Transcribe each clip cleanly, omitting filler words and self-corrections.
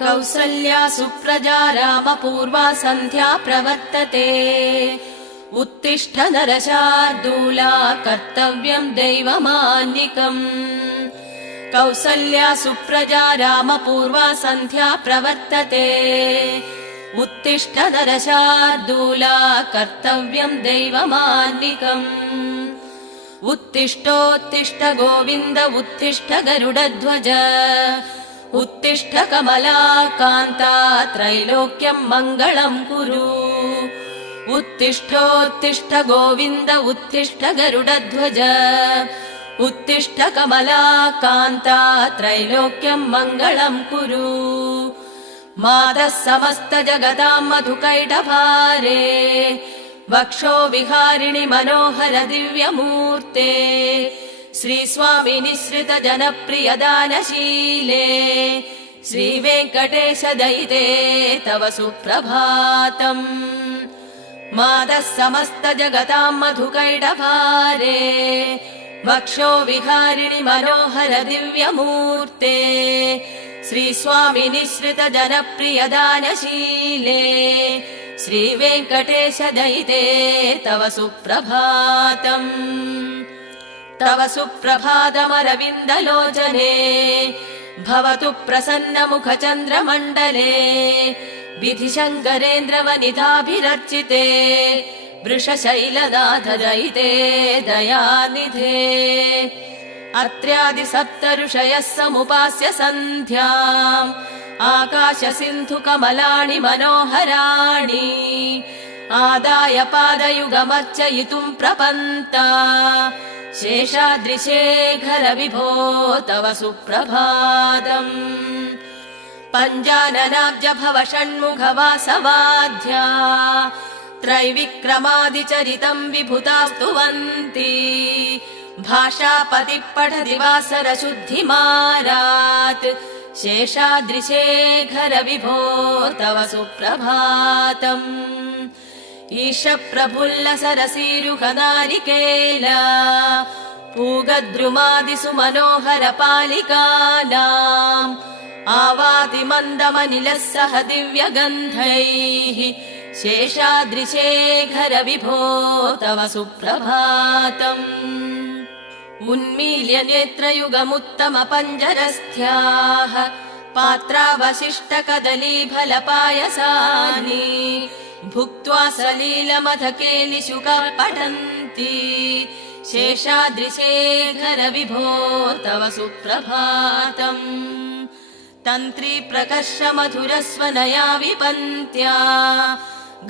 कौसल्या सुप्रजा रामपूर्वा सन्ध्या प्रवर्तते उत्तिष्ठ नरशार्दूला कर्तव्यम् दैवमान्निकम् कौसल्या सुप्रजा रामपूर्वा सन्ध्या प्रवर्तते उत्तिष्ठ नरशार्दूला कर्तव्यम् दैवमान्निकम् उत्तिष्ठोत्तिष्ठ गोविन्द उत्तिष्ठ गरुडध्वज उत्तिष्ठ कमलाकान्ता त्रैलोक्यम् मङ्गलम् कुरु उत्तिष्ठोत्तिष्ठ गोविन्द उत्तिष्ठ गरुडध्वज उत्तिष्ठ कमलाकान्ता त्रैलोक्यम् मङ्गलम् कुरु मातः समस्त जगताम् मधुकैटभारे वक्षो विहारिणि मनोहर दिव्यमूर्ते श्रीस्वामि निःसृत जनप्रिय दानशीले श्रीवेङ्कटेश दयिते तव सुप्रभातम् मातः समस्त जगताम् मधुकैटभारे वक्षो विहारिणि मनोहर दिव्यमूर्ते श्रीस्वामि निःसृत जनप्रिय दानशीले श्रीवेङ्कटेश दयिते तव सुप्रभातम् तव सुप्रभातमरविन्दलोचने भवतु प्रसन्नमुखचन्द्रमण्डले विधिशङ्करेन्द्रवनिताभिरर्चिते वृषशैलनाथ दयिते दयानिधे अत्र्यादि सप्त ऋषयः समुपास्य सन्ध्याम् आकाश सिन्धु कमलानि मनोहराणि आदाय पादयुगमर्चयितुम् प्रपन्ता शेषाद्रिशेखर विभो तव सुप्रभातम् पञ्चाननाब्ज भव षण्मुख वासवाद्या त्रैविक्रमादिचरितम् विभुता स्तुवन्ति भाषापतिः पठति वासर शुद्धिमारात् शेषाद्रिशेखर विभो तव सुप्रभातम् ईश प्रफुल्ल सरसीरुह नारिकेल पूगद्रुमादिसु मनोहर पालिकानाम् आवाति मन्दमनिलः सह दिव्यगन्धैः शेषाद्रिशेखर विभो तव सुप्रभातम् उन्मील्य नेत्रयुगमुत्तम पञ्जरस्थ्याः पात्रावशिष्ट कदलीफलपायसानि भुक्त्वा सलीलमधकेलिशुकः पठन्ति शेषाद्रिशेखर विभो तव सुप्रभातम् तन्त्री प्रकर्ष मधुरस्वनया विपन्त्या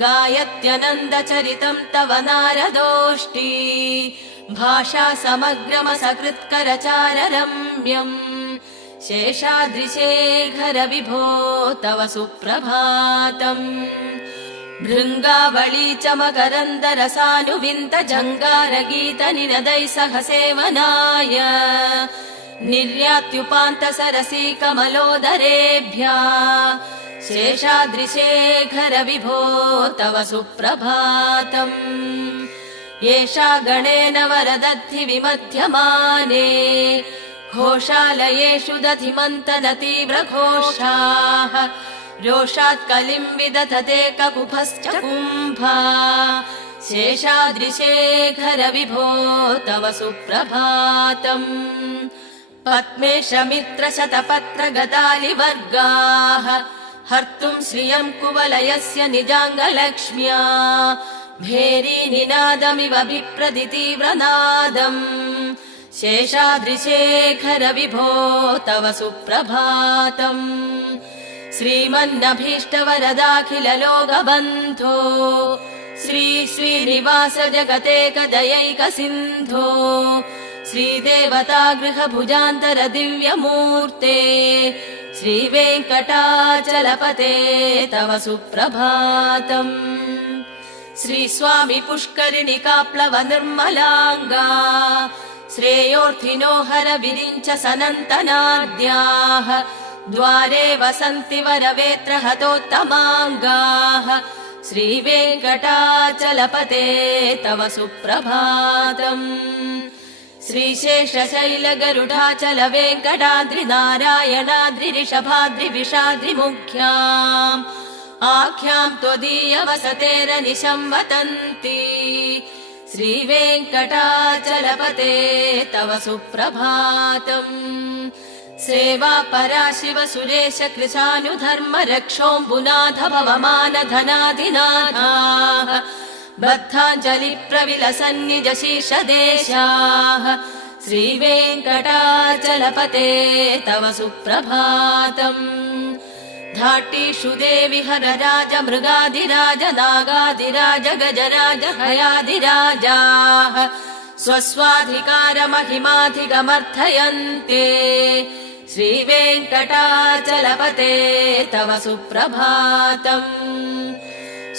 गायत्यनन्दचरितम् तव नारदोष्टी भाषा समग्रमसकृत्करचार रम्यम् शेषाद्रिशेखर विभो तव सुप्रभातम् भृङ्गावळी च मकरन्दरसानुविन्त जङ्गारगीत निनदैः सह सेवनाय निर्यात्युपान्त सरसी कमलोदरेभ्यः शेषाद्रिशेखर विभो तव सुप्रभातम् एषा गणेन वरदद्धि विमध्यमाने घोषालयेषु दधिमन्तन तीव्रघोषाः रोषात् कलिम् विदधते ककुभश्च कुम्भा शेषाद्रिशेखर विभो तव सुप्रभातम् पद्मेश मित्र शतपत्र गतालिवर्गाः हर्तुम् श्रियम् कुवलयस्य निजाङ्गलक्ष्म्या भेरी निनादमिव बिप्रदितीव्रनादम् शेषाद्रिशेखर विभो तव सुप्रभातम् श्रीमन्नभीष्टवरदाखिल लोकबन्धो श्री श्रीनिवास जगतेकदयैक सिन्धो श्रीदेवतागृह भुजान्तर दिव्यमूर्ते श्रीवेङ्कटाचलपते तव सुप्रभातम् श्रीस्वामि पुष्करिणिकाप्लव निर्मलाङ्गा श्रेयोर्थिनो हर विरिञ्च सनन्तनाद्याः द्वारे वसन्ति वरवेत्र हतोत्तमाङ्गाः श्रीवेङ्कटाचलपते तव सुप्रभातम् श्रीशेषशैलगरुडाचल वेङ्कटाद्रि नारायणाद्रिऋषभाद्रिविषाद्रिमुख्याम् आख्याम् त्वदीयवसतेरनिशं वदन्ति श्रीवेङ्कटाचलपते तव सुप्रभातम् सेवा परा शिव सुरेश कृशानुधर्म रक्षोऽम्बुनाथ भवमानधनाधिनाथाः बद्धाञ्जलि प्रविलसन्निज शीर्षदेशाः श्रीवेङ्कटाचलपते तव सुप्रभातम् धाटीषु देवि हर राज मृगाधिराज नागाधिराज गजराज हयाधिराजाः स्वस्वाधिकार महिमाधिगमर्थयन्ते श्रीवेङ्कटाचलपते तव सुप्रभातम्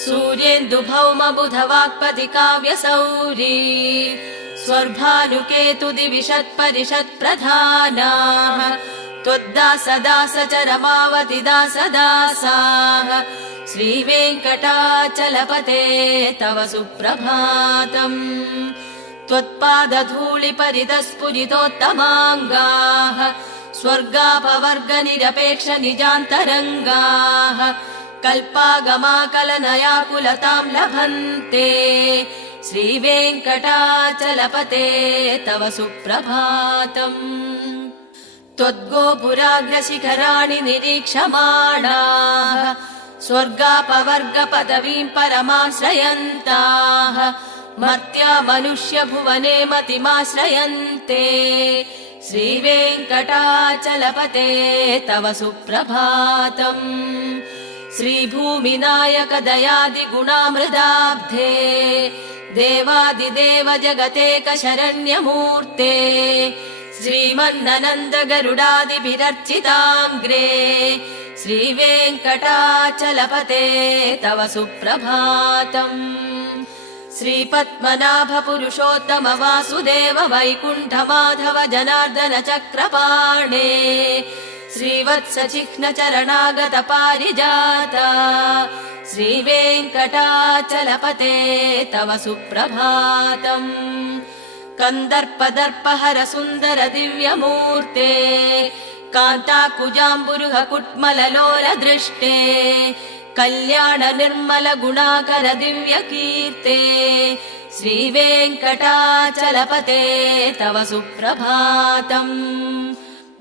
सूर्येन्दुभौम बुधवाक्पति काव्यसौरी स्वर्भानुकेतु दिविषत्परिषत् प्रधानाः त्वद्दासदास चरमावति दासदासाः श्रीवेङ्कटाचलपते तव सुप्रभातम् त्वत्पादधूलिपरितस्फुरितोत्तमाङ्गाः स्वर्गापवर्गनिरपेक्ष निजान्तरङ्गाः कल्पागमाकलनयाकुलताम् लभन्ते श्रीवेङ्कटाचलपते तव सुप्रभातम् त्वद्गोपुराग्रशिखराणि निरीक्षमाणाः स्वर्गापवर्गपदवीम् परमाश्रयन्ताः मर्त्या मनुष्य भुवने मतिमाश्रयन्ते श्रीवेङ्कटाचलपते तव सुप्रभातम् श्रीभूमिनायक दयादिगुणामृदाब्धे देवादिदेव जगतेक शरण्यमूर्ते श्रीमन्ननन्द गरुडादिभिरर्चिताङ्ग्रे श्रीवेङ्कटाचलपते तव सुप्रभातम् श्रीपद्मनाभ पुरुषोत्तम वासुदेव वैकुण्ठ माधव जनार्दन चक्रपाणे श्रीवत्स चिह्न चरणागत पारिजाता श्रीवेङ्कटाचलपते तव सुप्रभातम् कन्दर्पदर्पहर सुन्दर दिव्यमूर्ते कान्ताकुजाम्बुरुह कुट्मललोल दृष्टे कल्याण निर्मल गुणाकर दिव्यकीर्ते श्रीवेङ्कटाचलपते तव सुप्रभातम्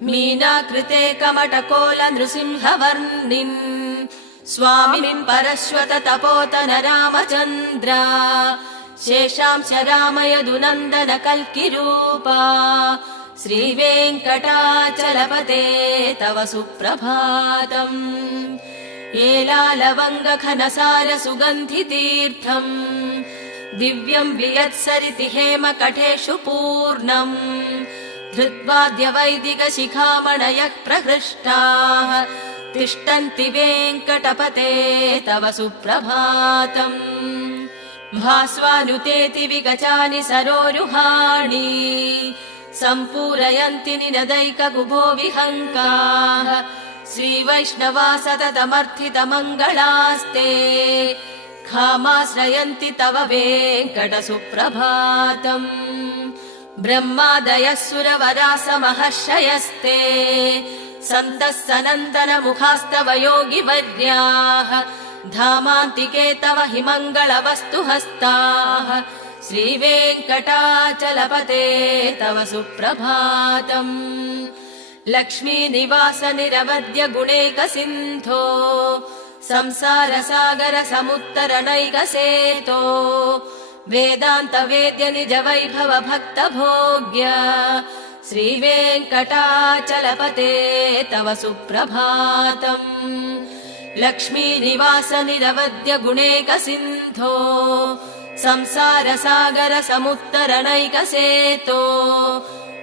मीनाकृते कमटकोल नृसिंहवर्णिन् स्वामिन् परश्वत तपोतन रामचन्द्रा शेषांश रामयदुनन्दन कल्किरूपा श्रीवेङ्कटाचलपते तव सुप्रभातम् एलालवङ्गघनसार सुगन्धितीर्थम् दिव्यम् वियत्सरिति हेम कटेषु पूर्णम् धृत्वाद्य वैदिक शिखामणयः प्रहृष्टाः तिष्ठन्ति वेङ्कटपते तव सुप्रभातम् भास्वानुतेति विगचानि सरोरुहाणि सम्पूरयन्ति निनदैकगुभो विहङ्गाः श्रीवैष्णवा सततमर्थितमङ्गलास्ते खामाश्रयन्ति तव वेङ्कट सुप्रभातम् ब्रह्मादयः सुरवरासमहर्षयस्ते सन्तः सनन्दन मुखास्तव योगिवर्याः धामान्तिके तव हि मङ्गलवस्तु हस्ताः श्रीवेङ्कटाचलपते तव सुप्रभातम् लक्ष्मीनिवास निरवद्य गुणैक सिन्धो संसार सागर समुत्तरणैक सेतो वेदान्त वेद्य निज वैभव भक्त भोग्य श्रीवेङ्कटाचलपते तव सुप्रभातम् लक्ष्मीनिवास निरवद्य गुणैक सिन्धो संसार सागर समुत्तरणैक सेतो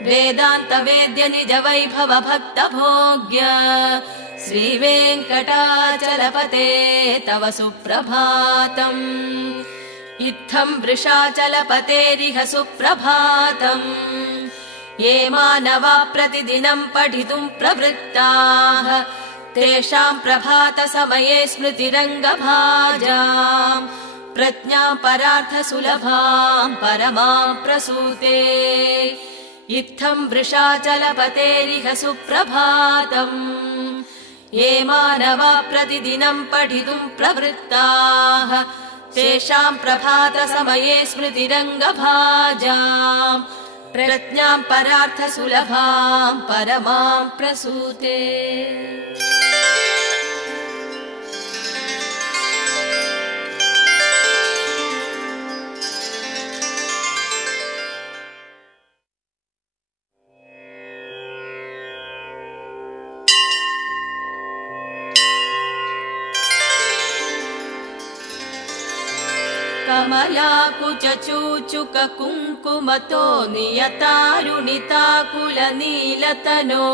वेदान्त वेद्य निज वैभव भक्त भोग्य श्रीवेङ्कटाचलपते तव सुप्रभातम् इत्थम् वृषाचलपतेरिह सुप्रभातम् ये मानवा प्रतिदिनम् पठितुम् प्रवृत्ताः तेषाम् प्रभात समये स्मृतिरङ्गभाजाम् प्रज्ञाम् परार्थ सुलभाम् परमाम् प्रसूते इत्थं वृषाचलपतेरिह सुप्रभातम् ये मानवा प्रतिदिनं पठितुं प्रवृत्ताः तेषां प्रभातसमये स्मृतिरङ्गभाजाम् प्रज्ञां परार्थसुलभां परमां प्रसूते। कमलाकुचूचुक कुङ्कुमतो नियतारुणिताकुलनीलतनो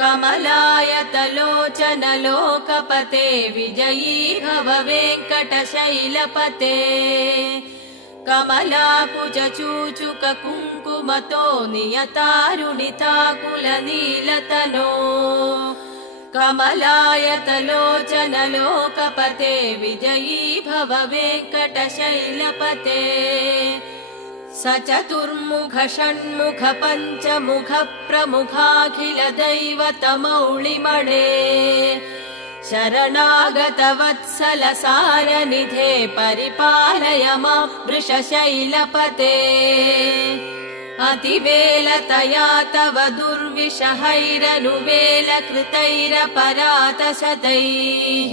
कमलायतलोचनलोकपते विजयी भव वेङ्कटशैलपते। कमलाकुचूचुक कुङ्कुमतो नियतारुणिताकुलनीलतनो कमलायतलोचनलोकपते विजयी भव वेङ्कटशैलपते। स चतुर्मुख षण्मुख पञ्चमुख प्रमुखाखिल दैवतमौळिमणे शरणागत वत्सल सारनिधे परिपालय मां वृषशैलपते। अतिवेलतया तव दुर्विषहैरनुवेलकृतैरपरातशतैः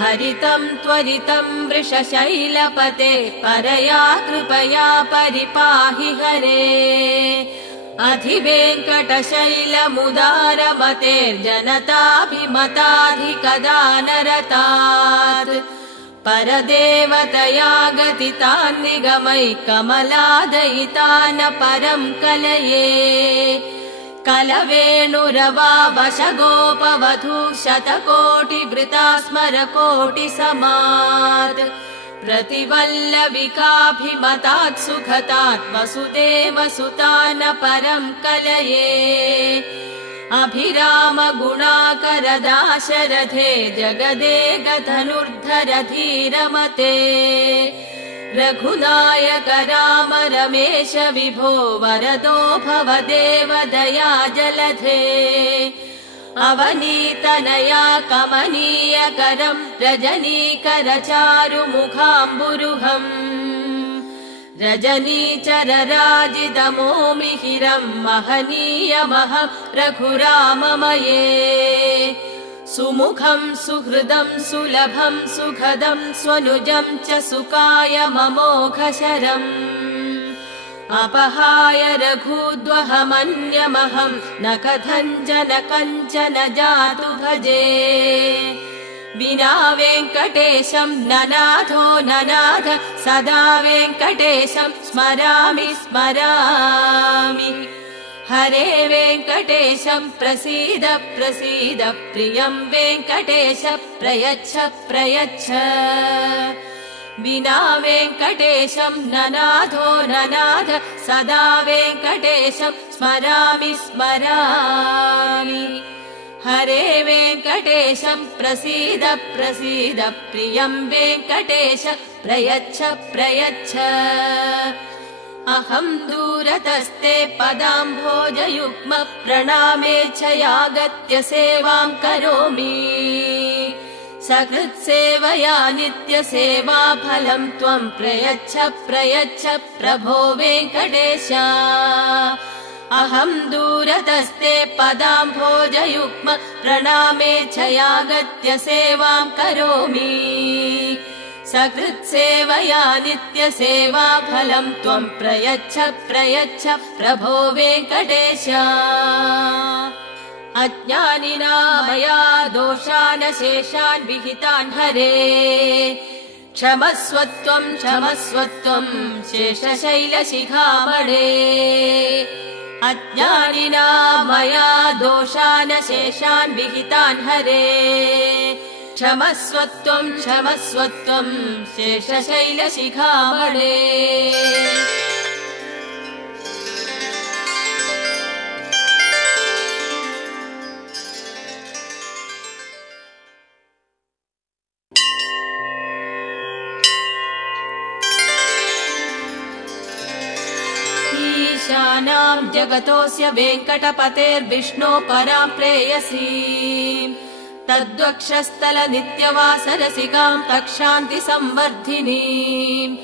हरितं त्वरितं वृषशैलपते परया कृपया परिपाहि हरे। अधिवेङ्कटशैलमुदारमतेर्जनताभिमताधिकदानरतात् परदेवतया गतितान् निगमै कमलादयितान् परं कलये। कलवेणुरवावशगोपवधू शतकोटिवृता स्मरकोटिसमात् प्रतिवल्लविकाभिमतात् सुखतात् वसुदेवसुतान् परं कलये। अभिराम गुणाकरदाशरथे जगदेकधनुर्धर धीरमते रघुनायक राम रमेश विभो वरदो भव देव दया जलधे। अवनीतनया कमनीयकरं रजनीकर चारुमुखाम्बुरुहम् रजनीचरराजितमोमिहिरं महनीयमहं रघुराममये। सुमुखं सुहृदं सुलभं सुखदं स्वनुजं च सुकायममोघशरम् अपहाय रघूद्वहमन्यमहं न कथञ्चन कञ्चन जातु भजे। विना वेङ्कटेशं ननाथो ननाथ सदा वेङ्कटेशं स्मरामि स्मरामि। हरे वेङ्कटेशं प्रसीद प्रसीद प्रियं वेङ्कटेश प्रयच्छ प्रयच्छ। विना वेङ्कटेशं ननाथो ननाथ सदा वेङ्कटेशं स्मरामि स्मरामि। हरे वेङ्कटेशं प्रसीद प्रसीद प्रियं वेङ्कटेश प्रयच्छ प्रयच्छ। अहं दूरतस्ते पदाम्भोजयुग्म प्रणामेच्छयागत्य सेवां करोमि। सकृत्सेवया नित्यसेवाफलं त्वं प्रयच्छ प्रयच्छ प्रभो वेङ्कटेश। अहं दूरतस्ते पदाम्भोजयुग्म प्रणामेच्छयागत्य सेवां करोमि। सकृत्सेवया नित्यसेवाफलं त्वं प्रयच्छ प्रयच्छ प्रभो वेङ्कटेश। अज्ञानिना मया दोषान् शेषान् विहितान् हरे क्षमस्वत्वं क्षमस्वत्वं शेषशैलशिखामणे। अज्ञानिना मया दोषान् शेषान् विहितान् हरे क्षमस्वत्वं क्षमस्वत्वं शेषशैलशिखामणे। ईशानां जगतोऽस्य वेङ्कटपतेर्विष्णो परां प्रेयसीम् तद्वक्षस्थल नित्यवासरसिकां तक्षान्ति संवर्धिनीम्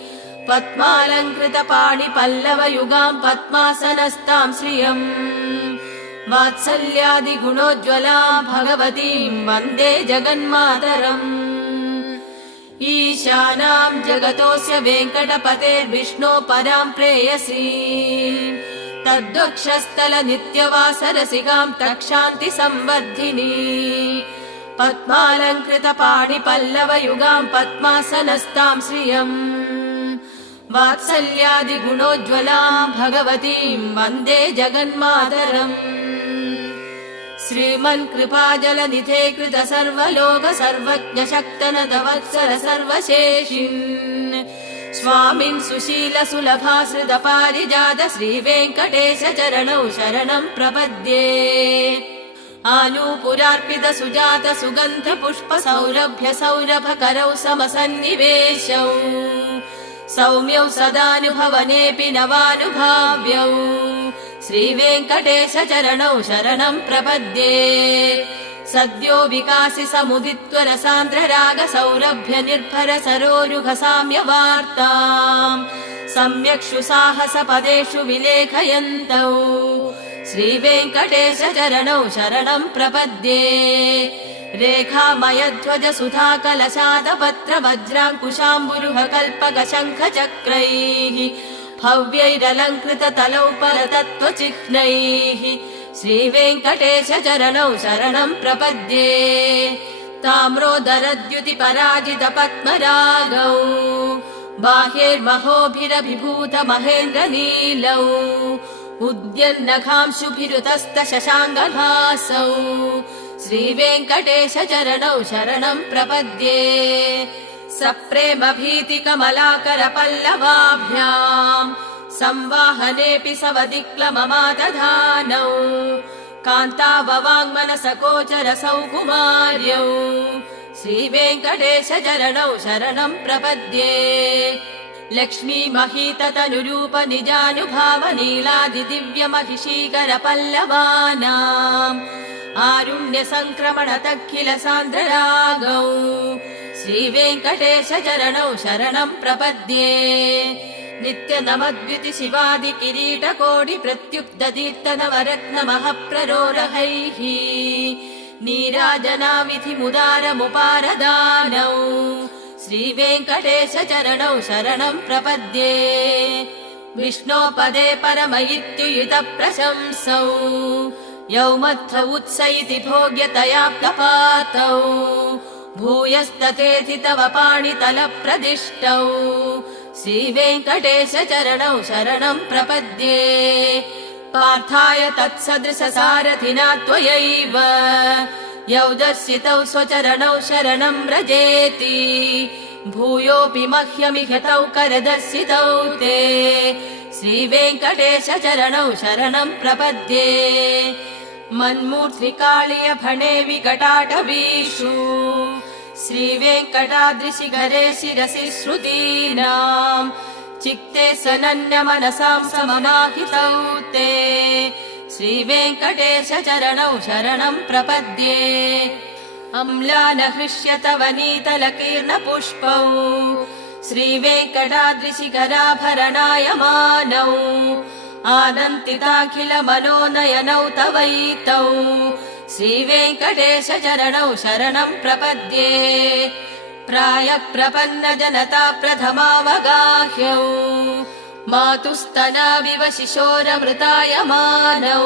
पद्मालङ्कृतपाणिपल्लवयुगां पद्मासनस्तां श्रियम् वात्सल्यादिगुणोज्ज्वला भगवतीं वन्दे जगन्मातरम् ईशानां जगतोऽस्य वेङ्कटपतेर्विष्णो परां प्रेयसीम् तद्वक्षस्थल नित्यवासरसिकां तक्षान्ति संवर्धिनी पद्मालङ्कृतपाणिपल्लवयुगां पद्मासनस्तां श्रियम् वात्सल्यादिगुणोज्ज्वलां भगवतीं वन्दे जगन्मातरम् श्रीमन्कृपाजलनिधे कृत सर्वलोक सर्वज्ञ शक्तनतवत्सर सर्वशेषिन् स्वामिन् सुशील सुलभासृत पारिजात श्रीवेङ्कटेश चरणौ शरणं प्रपद्ये आनूपुरार्पित सुजात सुगन्ध पुष्प सौरभ्य सौरभकरौ समसन्निवेशौ सौम्यौ सदानुभवनेऽपि नवानुभाव्यौ श्रीवेङ्कटेश चरणौ शरणं प्रपद्ये सद्यो विकासि समुदित्वर सान्द्र राग सौरभ्य निर्भर सरोरुह साम्यवार्ताम् सम्यक्षु साहस पदेषु विलेखयन्तौ श्रीवेङ्कटेश चरणौ शरणं प्रपद्ये रेखामयध्वज सुधा कलशाद पत्र वज्राङ्कुशाम्बुरुह कल्पक शङ्ख चक्रैः भव्यैरलङ्कृत तलौ परतत्त्वचिह्नैः श्रीवेङ्कटेश चरणौ शरणं प्रपद्ये ताम्रोदरद्युति पराजित पद्मरागौ बाह्यैर्महोभिरभिभूत महेन्द्र नीलौ उद्यन्नखांशुभिरुतस्त शशाङ्गभासौ श्रीवेङ्कटेश चरणौ शरणं प्रपद्ये सप्रेम भीति कमलाकर पल्लवाभ्याम् संवाहनेऽपि सवदिक्लममादधानौ कान्ताववाङ्मनसकोचर सौकुमार्यौ श्रीवेङ्कटेश चरणौ शरणं प्रपद्ये लक्ष्मी महीततनुरूप निजानुभाव नीलादि दिव्य महिषीकर पल्लवानाम् आरुण्य संक्रमण तखिल सान्द्र रागौ श्रीवेङ्कटेश चरणौ शरणं प्रपद्ये नित्य नमद्युति शिवादि किरीट कोटि प्रत्युक्त दीप्त नवरत्न महप्ररोरहैः नीराजना विधि मुदारमुपारदानौ श्रीवेङ्कटेश चरणौ शरणं प्रपद्ये विष्णोपदे परम इत्युयुत प्रशंसौ यौमत्थ उत्स इति भोग्यतया कपातौ भूयस्तथेति तव पाणितल प्रदिष्टौ श्रीवेङ्कटेश चरणौ शरणं प्रपद्ये पार्थाय तत्सदृश सारथिना त्वयैव यौ दर्शितौ स्वचरणौ शरणं व्रजेति भूयोऽपि मह्यमिह तौ करदर्शितौ ते श्रीवेङ्कटेश चरणौ शरणं प्रपद्ये मन्मूर्ध्निकाळिय फणे विकटाटवीषु श्रीवेङ्कटाद्रिशिखरे शिरसि श्रुतीनाम् चित्ते सनन्य मनसां सममाहितौ ते श्रीवेङ्कटेश चरणौ शरणं प्रपद्ये अम्लान हृष्य तव नीतलकीर्ण पुष्पौ श्रीवेङ्कटाद्रिशिखराभरणायमानौ आनन्दिताखिल मनोनयनौ तवैतौ श्रीवेङ्कटेश चरणौ शरणं प्रपद्ये प्रायः प्रपन्न जनता प्रथमावगाह्यौ मातुस्तनाविव शिशोरमृतायमानौ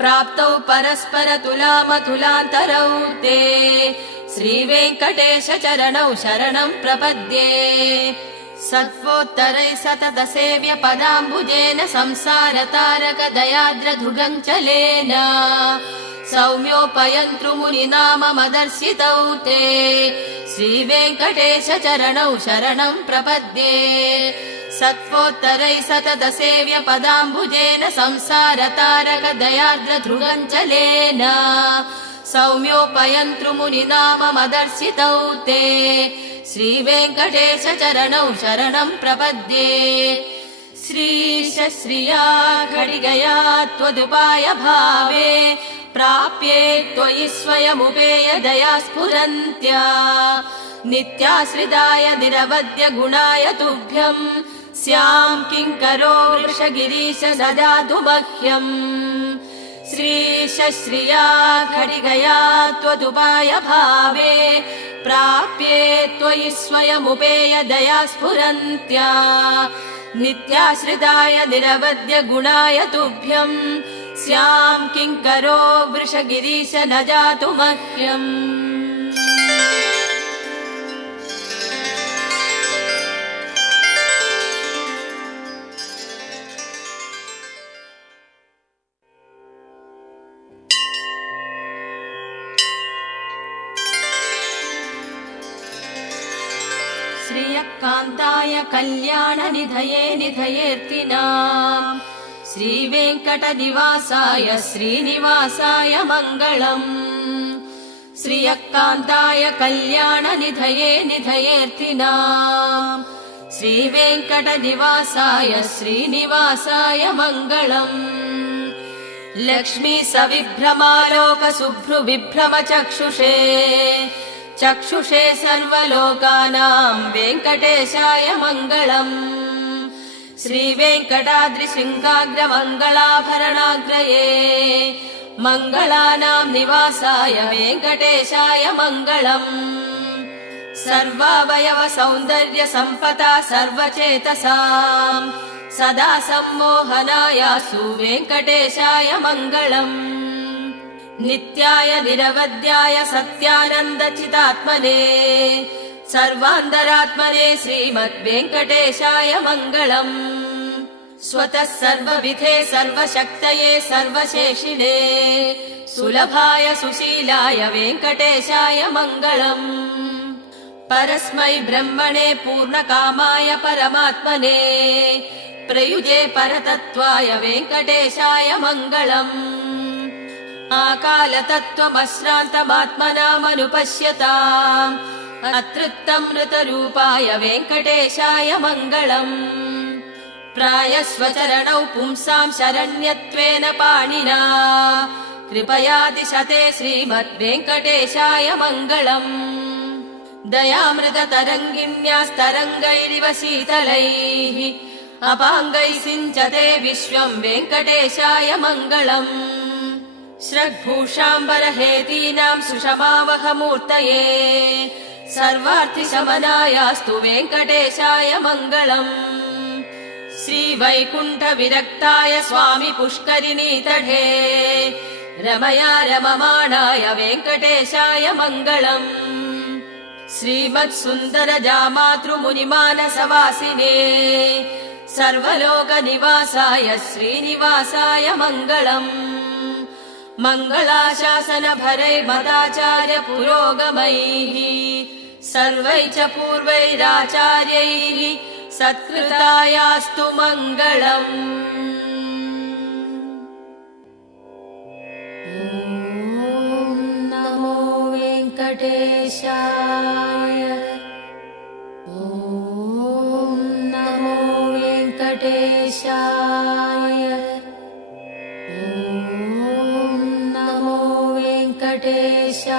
प्राप्तौ परस्पर तुलामतुलान्तरौ ते श्रीवेङ्कटेश चरणौ शरणं प्रपद्ये सत्वोत्तरैः सतत सेव्य पदाम्बुजेन संसार तारक दयाद्रधुगञ्चलेन सौम्योपयन्तृमुनिनाम मदर्शितौ ते श्रीवेङ्कटेश चरणौ शरणं प्रपद्ये सत्वोत्तरैः सतत सेव्य पदाम्बुजेन संसार तारक दयाद्रधुगञ्चलेन सौम्योपयन्तृमुनिनाम मदर्शितौ ते श्रीवेङ्कटेश चरणौ शरणं प्रपद्ये श्रीशश्रिया खडिगया त्वदुपाय भावे प्राप्ये त्वयि स्वयमुपेयदया स्फुरन्त्या नित्याश्रिताय निरवद्य गुणाय तुभ्यम् स्याम् किङ्करो वृषगिरीश ददातु मह्यम् श्रीशश्रिया खडिगया त्वदुपाय भावे प्राप्ये त्वयि स्वयमुपेयदया स्फुरन्त्या नित्याश्रिताय निरवद्य गुणाय तुभ्यम् स्याम् किङ्करो वृषगिरीश न जातु मह्यम् श्रियकान्ताय कल्याणनिधये निधयेऽर्थिनाम् श्रीवेङ्कटनिवासाय श्रीनिवासाय मङ्गलम् श्रियकान्ताय कल्याणनिधये निधयेऽर्थिनाम् श्रीवेङ्कटनिवासाय श्रीनिवासाय मङ्गलम् लक्ष्मी सविभ्रमालोक शुभ्रुविभ्रम चक्षुषे चक्षुषे सर्वलोकानाम् वेङ्कटेशाय मङ्गलम् श्रीवेङ्कटाद्रिशृङ्गाग्रमङ्गलाभरणाग्रये मङ्गलानाम् निवासाय वेङ्कटेशाय मङ्गलम् सर्वावयव सौन्दर्य सम्पदा सर्वचेतसाम् सदा सम्मोहनायासु वेङ्कटेशाय मङ्गलम् नित्याय निरवद्याय सत्यानन्दचितात्मने सर्वान्तरात्मने श्रीमद्वेङ्कटेशाय मङ्गलम् स्वतः सर्वविधे सर्वशक्तये सर्वशेषिणे सुलभाय सुशीलाय वेङ्कटेशाय मङ्गलम् परस्मै ब्रह्मणे पूर्णकामाय परमात्मने प्रयुजे परतत्त्वाय वेङ्कटेशाय मङ्गलम् आकालतत्त्वमश्रान्तमात्मनामनुपश्यताम् अतृप्तमृतरूपाय वेङ्कटेशाय मङ्गलम् प्रायस्वचरणौ पुंसाम् शरण्यत्वेन पाणिना कृपयादिशते श्रीमद्वेङ्कटेशाय मङ्गलम् दयामृततरङ्गिन्यास्तरङ्गैरिव शीतलैः अपाङ्गैः सिञ्चते विश्वम् वेङ्कटेशाय मङ्गलम् श्रग्भूषाम्बरहेतीनाम् सुषमावहमूर्तये सर्वार्थिशमनायास्तु वेङ्कटेशाय मङ्गलम् श्रीवैकुण्ठविरक्ताय स्वामि पुष्करिणीतटे रमया रममाणाय वेङ्कटेशाय मङ्गलम् श्रीमत्सुन्दरजामातृमुनिमानसवासिने सर्वलोकनिवासाय श्रीनिवासाय मङ्गलम् मङ्गलाशासनभरै मदाचार्य पुरोगमैः सर्वैः च पूर्वैराचार्यैः सत्कृतायास्तु मङ्गलम् ॐ नमो वेङ्कटेशाय ॐ नमो वेङ्कटेशाय ॐ नमो वेङ्कटेशाय